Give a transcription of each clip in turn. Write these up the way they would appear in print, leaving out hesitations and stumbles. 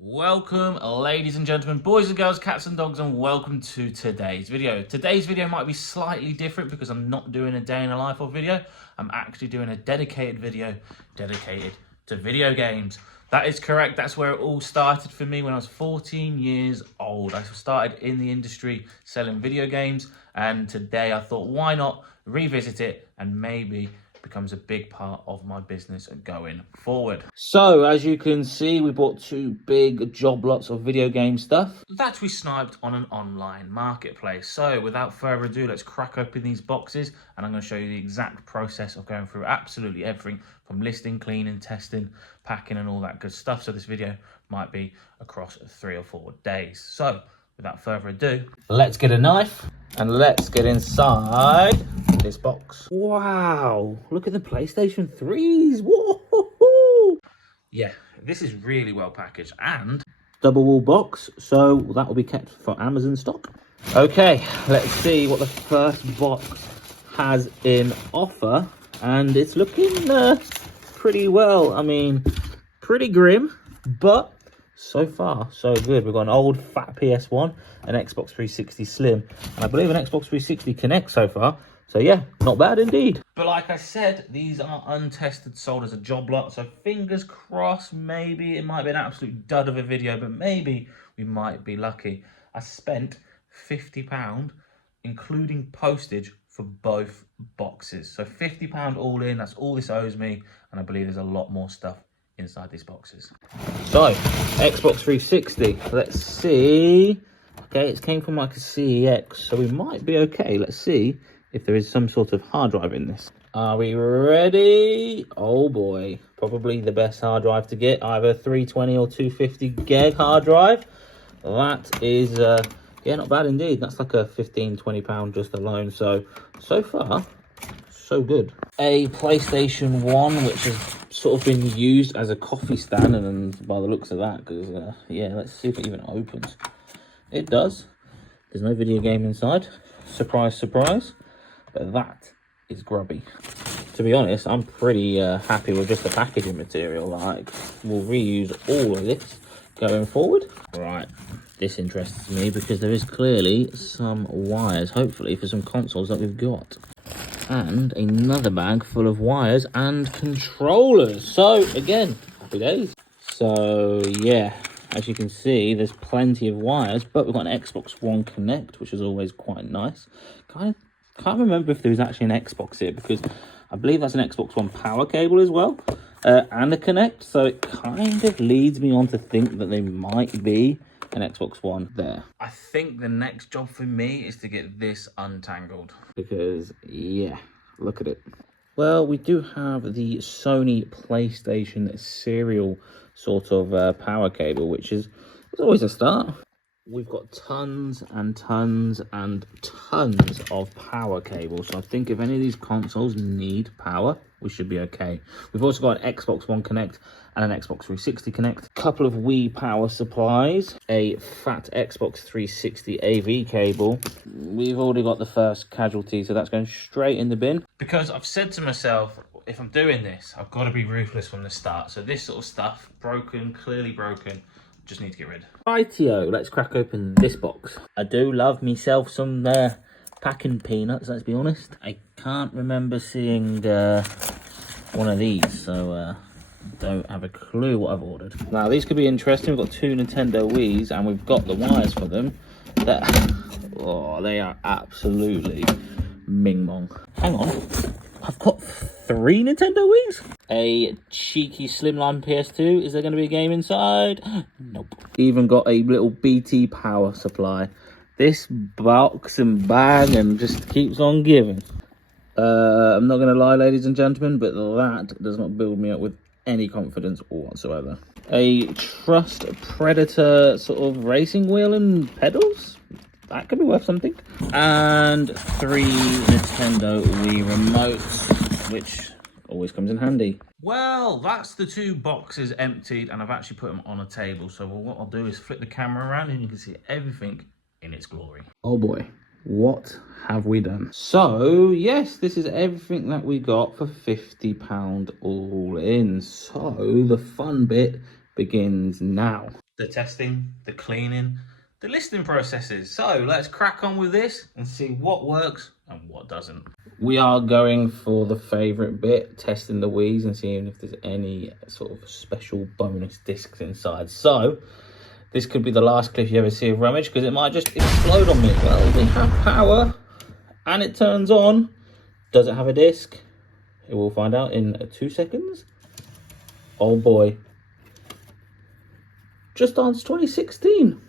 Welcome, ladies and gentlemen, boys and girls, cats and dogs, and welcome to today's video. Today's video might be slightly different because I'm not doing a day in the life of video. I'm actually doing a dedicated video dedicated to video games. That is correct. That's where it all started for me when I was 14 years old. I started in the industry selling video games, and today I thought, why not revisit it and maybe becomes a big part of my business going forward. So as you can see, we bought two big job lots of video game stuff that we sniped on an online marketplace. So without further ado, let's crack open these boxes and I'm going to show you the exact process of going through absolutely everything from listing, cleaning, testing, packing and all that good stuff. So this video might be across 3 or 4 days. So without further ado, let's get a knife and let's get inside this box. Wow, look at the PlayStation 3s. Whoa! Yeah, this is really well packaged and double wall box, so that will be kept for Amazon stock. Okay, let's see what the first box has in offer, and it's looking pretty well. I mean, pretty grim, but so far, so good. We've got an old fat PS1, an Xbox 360 Slim, and I believe an Xbox 360 Connect so far. So yeah, not bad indeed. But like I said, these are untested, sold as a job lot. So fingers crossed, maybe it might be an absolute dud of a video, but maybe we might be lucky. I spent £50, including postage, for both boxes. So £50 all in, that's all this owes me. And I believe there's a lot more stuff inside these boxes. So, Xbox 360, let's see. Okay, it came from like a CEX, so we might be okay. Let's see if there is some sort of hard drive in this. Are we ready? Oh boy, probably the best hard drive to get, either 320 or 250 gig hard drive. That is, yeah, not bad indeed. That's like a £15-20 just alone. So far, so good. A PlayStation 1, which has sort of been used as a coffee stand, and by the looks of that, because yeah, let's see if it even opens. It does. There's no video game inside. Surprise, surprise. But that is grubby. To be honest, I'm pretty happy with just the packaging material. Like, we'll reuse all of this going forward. Right, this interests me because there is clearly some wires, hopefully for some consoles that we've got. And another bag full of wires and controllers. So again, happy days. So yeah, as you can see, there's plenty of wires, but we've got an Xbox One Connect, which is always quite nice. Can't remember if there was actually an Xbox here, because I believe that's an Xbox One power cable as well, and a Connect. So it kind of leads me on to think that there might be an Xbox One there. I think the next job for me is to get this untangled, because yeah, look at it. Well, we do have the Sony PlayStation serial sort of power cable, which is always a start. We've got tons and tons and tons of power cables. So I think if any of these consoles need power, we should be okay. We've also got an Xbox One Connect and an Xbox 360 Connect. A couple of Wii power supplies. A fat Xbox 360 AV cable. We've already got the first casualty, so that's going straight in the bin. Because I've said to myself, if I'm doing this, I've got to be ruthless from the start. So this sort of stuff, broken, clearly broken, just need to get rid. Rightio, let's crack open this box. I do love myself some packing peanuts, let's be honest. I can't remember seeing one of these, so don't have a clue what I've ordered. Now these could be interesting. We've got 2 Nintendo Wiis and we've got the wires for them. Oh, they are absolutely ming-mong. Hang on, I've got 3 Nintendo Wiis? A cheeky slimline PS2. Is there going to be a game inside? Nope. Even got a little BT power supply. This box and bag and just keeps on giving. I'm not going to lie, ladies and gentlemen, but that does not build me up with any confidence whatsoever. A Trust Predator sort of racing wheel and pedals? That could be worth something. And 3 Nintendo Wii remotes, which always comes in handy. Well, that's the 2 boxes emptied, and I've actually put them on a table. So what I'll do is flip the camera around and you can see everything in its glory. Oh boy, what have we done? So yes, this is everything that we got for £50 all in. So the fun bit begins now. the testing, the cleaning, the listing processes. So let's crack on with this and see what works and what doesn't. We are going for the favourite bit, testing the Wii's and seeing if there's any sort of special bonus discs inside. So this could be the last clip you ever see of Rummage because it might just explode on me. Well, we have power and it turns on. Does it have a disc? It will find out in 2 seconds. Oh boy. Just dance 2016.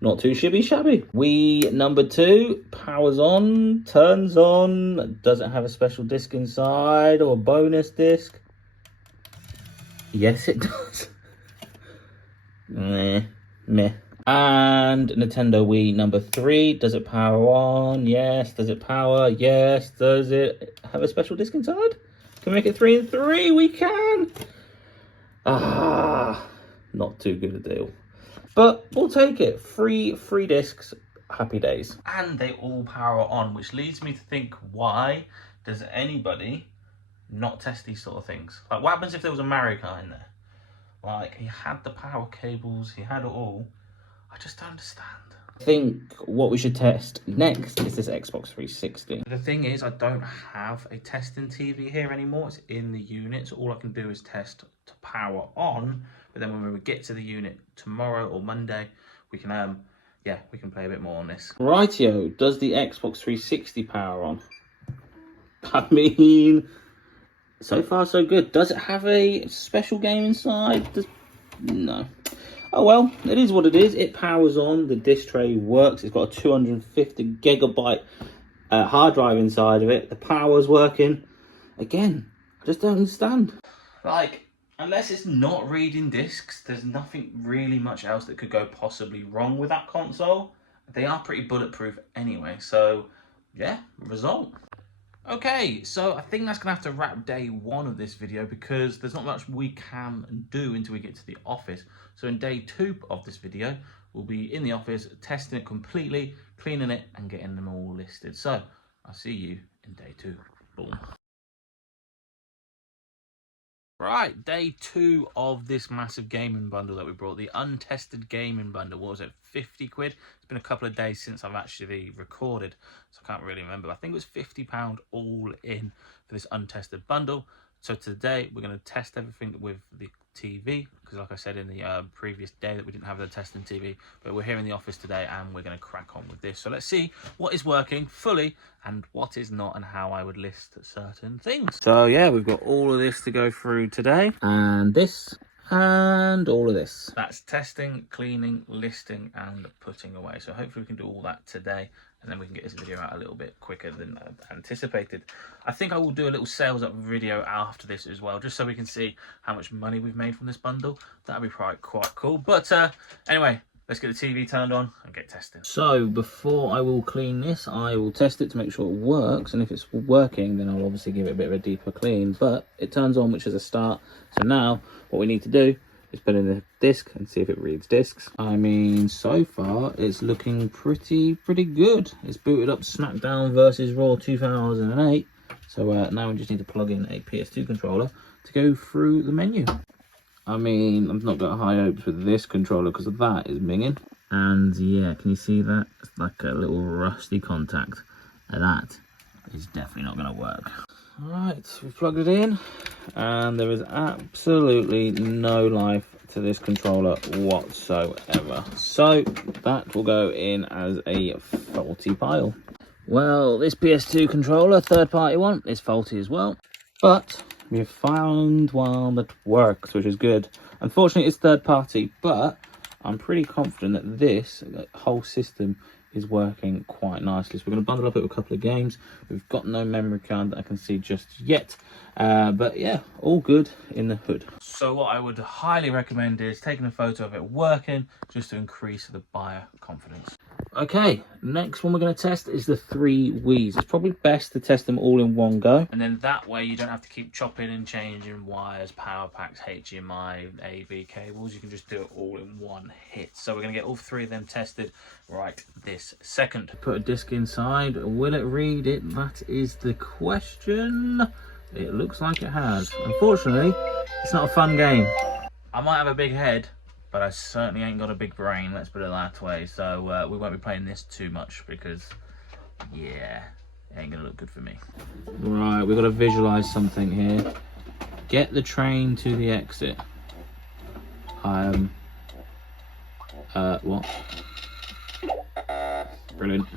Not too shabby. Wii number 2, powers on, turns on. Does it have a special disc inside or a bonus disc? Yes, it does. Meh. And Nintendo Wii number 3, does it power on? Yes. Does it power? Yes. Does it have a special disc inside? Can we make it 3 and 3? We can. Not too good a deal. But we'll take it. Free discs, happy days. And they all power on, which leads me to think, why does anybody not test these sort of things? Like, what happens if there was a Mario Kart in there? Like, he had the power cables, he had it all. I just don't understand. I think what we should test next is this Xbox 360. The thing is, I don't have a testing TV here anymore. It's in the unit, so all I can do is test to power on. But then when we get to the unit tomorrow or Monday, we can, we can play a bit more on this. Rightio, does the Xbox 360 power on? I mean, so far so good. Does it have a special game inside? No. Oh well, it is what it is. It powers on, the disc tray works. It's got a 250 gigabyte hard drive inside of it. The power's working. Again, I just don't understand. Like, unless it's not reading discs, there's nothing really much else that could go possibly wrong with that console. They are pretty bulletproof anyway, so yeah, result. Okay, so I think that's going to have to wrap day 1 of this video because there's not much we can do until we get to the office. So in day 2 of this video, we'll be in the office, testing it completely, cleaning it and getting them all listed. So I'll see you in day 2. Boom. Right, day 2 of this massive gaming bundle that we brought, the untested gaming bundle. What was it, 50 quid? It's been a couple of days since I've actually recorded, so I can't really remember. I think it was £50 all in for this untested bundle. So today we're going to test everything with the TV, because like I said in the previous day that we didn't have the testing TV, but we're here in the office today and we're going to crack on with this. So let's see what is working fully and what is not and how I would list certain things. So yeah, we've got all of this to go through today, and this and all of this. That's testing, cleaning, listing and putting away. So hopefully we can do all that today, and then we can get this video out a little bit quicker than anticipated. I think I will do a little sales up video after this as well, just so we can see how much money we've made from this bundle. That'd be quite cool. But anyway, let's get the TV turned on and get testing. So before I will clean this, I will test it to make sure it works. And if it's working, then I'll obviously give it a bit of a deeper clean. But it turns on, which is a start. So now what we need to do is put in the disc and see if it reads discs. I mean, so far it's looking pretty good. It's booted up SmackDown versus Raw 2008. So now we just need to plug in a PS2 controller to go through the menu. I mean, I've not got high hopes with this controller because of that is minging. And yeah, can you see that? It's like a little rusty contact. And that is definitely not going to work. Alright, we've plugged it in. And there is absolutely no life to this controller whatsoever. So that will go in as a faulty pile. Well, this PS2 controller, third-party one, is faulty as well. But we have found one that works, which is good. Unfortunately, it's third party, but I'm pretty confident that this whole system is working quite nicely. So we're going to bundle up it with a couple of games. We've got no memory card that I can see just yet. But yeah, all good in the hood. So what I would highly recommend is taking a photo of it working, just to increase the buyer confidence. Okay, next one we're going to test is the 3 Wii's. It's probably best to test them all in one go. And then that way you don't have to keep chopping and changing wires, power packs, HDMI, AV cables. You can just do it all in one hit. So we're going to get all 3 of them tested right this second. Put a disc inside. Will it read it? That is the question. It looks like it has. Unfortunately, it's not a fun game. I might have a big head, but I certainly ain't got a big brain, let's put it that way. So we won't be playing this too much because, yeah, it ain't gonna look good for me. Right, we've got to visualize something here. Get the train to the exit. What? Brilliant.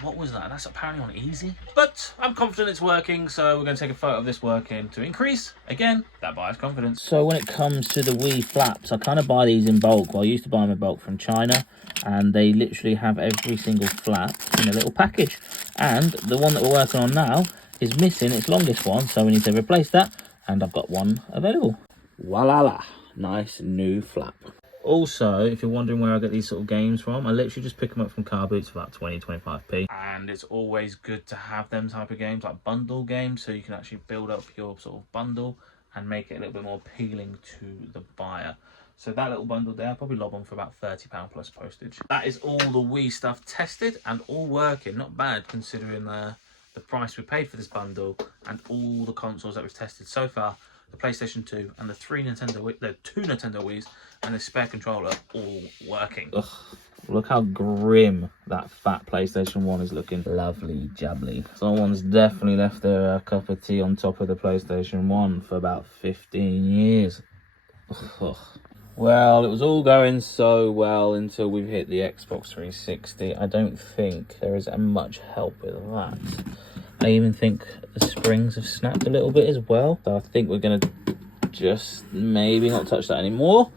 What was that? That's apparently on easy. But I'm confident it's working, so we're going to take a photo of this working to increase, again, that buyer's confidence. So when it comes to the Wii flaps, I kind of buy these in bulk. Well, I used to buy them in bulk from China, and they literally have every single flap in a little package. And the one that we're working on now is missing its longest one, so we need to replace that, and I've got one available. Voila! Nice new flap. Also, if you're wondering where I get these sort of games from, I literally just pick them up from car boots for about 20-25p. And it's always good to have them type of games, like bundle games, so you can actually build up your sort of bundle and make it a little bit more appealing to the buyer. So that little bundle there, I'll probably lob on for about £30 plus postage. That is all the Wii stuff tested and all working. Not bad considering the price we paid for this bundle and all the consoles that we've tested so far. The PlayStation 2 and the two Nintendo Wiis and the spare controller all working. Ugh, look how grim that fat PlayStation 1 is looking. Lovely jubbly. Someone's definitely left their cup of tea on top of the PlayStation 1 for about 15 years. Ugh. Well, it was all going so well until we've hit the Xbox 360. I don't think there is much help with that. I even think the springs have snapped a little bit as well. So I think we're going to just maybe not touch that anymore.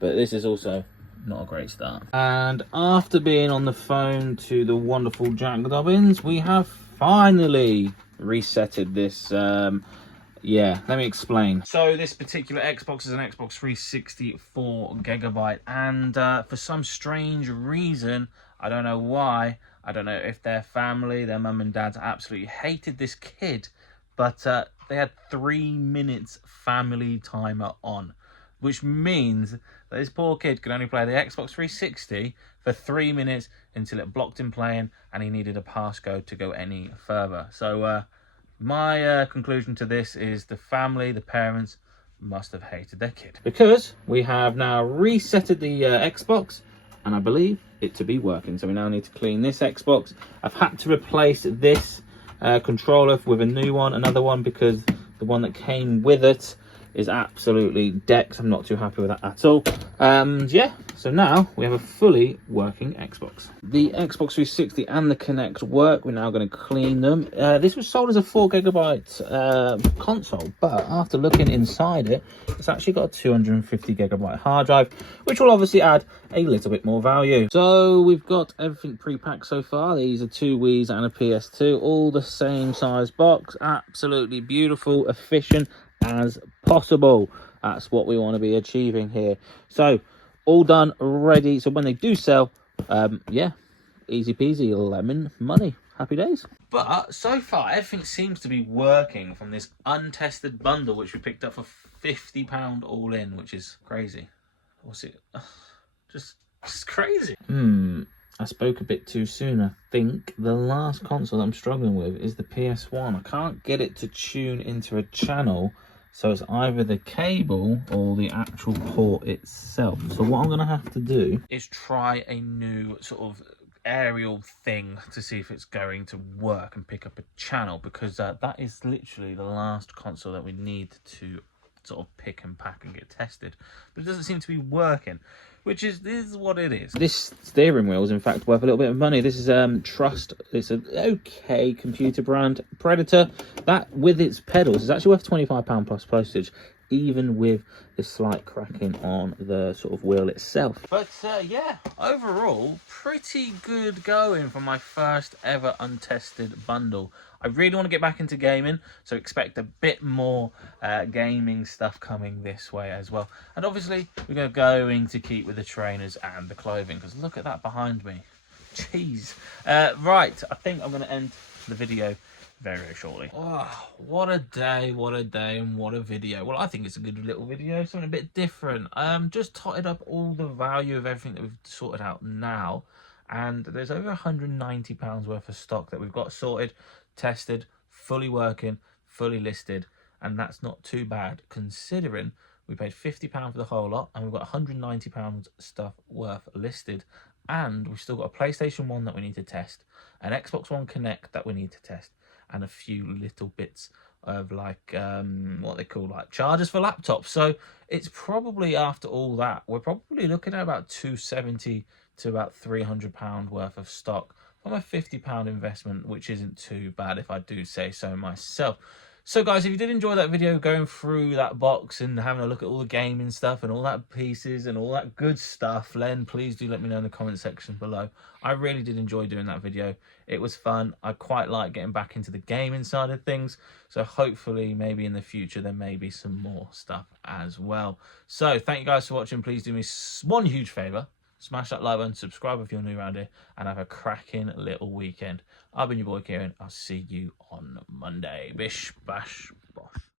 But this is also not a great start. And after being on the phone to the wonderful Jack Dobbins, we have finally resetted this. Yeah, let me explain. So this particular Xbox is an Xbox 360 4GB. And for some strange reason, I don't know why, I don't know if their family, their mum and dad absolutely hated this kid, but they had 3 minutes family timer on, which means that this poor kid could only play the Xbox 360 for 3 minutes until it blocked him playing and he needed a passcode to go any further. So my conclusion to this is the family, the parents, must have hated their kid. Because we have now resetted the Xbox, and I believe it to be working. So we now need to clean this Xbox. I've had to replace this controller with a new one, another one, because the one that came with it is absolutely decked. I'm not too happy with that at all. Yeah, so now we have a fully working Xbox. The Xbox 360 and the Kinect work. We're now going to clean them. This was sold as a 4GB console, but after looking inside it, it's actually got a 250GB hard drive, which will obviously add a little bit more value. So we've got everything pre-packed so far. These are 2 Wiis and a PS2, all the same size box. Absolutely beautiful, efficient as possible. That's what we want to be achieving here. So all done, ready. So when they do sell, yeah, easy peasy, lemon money, happy days. But so far everything seems to be working from this untested bundle which we picked up for £50 all in, which is crazy. What's it? Just crazy. I spoke a bit too soon. I think the last console I'm struggling with is the PS1. I can't get it to tune into a channel, so it's either the cable or the actual port itself. So what I'm going to have to do is try a new sort of aerial thing to see if it's going to work and pick up a channel, because that is literally the last console that we need to sort of pick and pack and get tested. But it doesn't seem to be working, which is what it is. This steering wheel is in fact worth a little bit of money. This is Trust. It's an okay computer brand, Predator. That with its pedals is actually worth £25 plus postage, even with the slight cracking on the sort of wheel itself. But yeah, overall pretty good going for my first ever untested bundle. I really want to get back into gaming, so expect a bit more gaming stuff coming this way as well. And obviously, we're going to keep with the trainers and the clothing, because look at that behind me. Jeez. Right, I think I'm going to end the video very, very shortly. Oh, what a day, and what a video. Well, I think it's a good little video, something a bit different. Just totted up all the value of everything that we've sorted out now. And there's over £190 worth of stock that we've got sorted, tested, fully working, fully listed, and that's not too bad considering We paid £50 for the whole lot, and we've got £190 stuff worth listed. And we've still got a PlayStation 1 that we need to test, an Xbox One Connect that we need to test, and a few little bits of like what they call like chargers for laptops. So it's probably, after all that, we're probably looking at about £270 to about £300 worth of stock from a £50 investment, which isn't too bad if I do say so myself. So guys, if you did enjoy that video going through that box and having a look at all the gaming stuff and all that pieces and all that good stuff, then please do let me know in the comment section below. I really did enjoy doing that video. It was fun. I quite like getting back into the gaming side of things. So hopefully maybe in the future there may be some more stuff as well. So thank you guys for watching. Please do me one huge favour. Smash that like button, subscribe if you're new around here, and have a cracking little weekend. I've been your boy Kieran. I'll see you on Monday. Bish bash.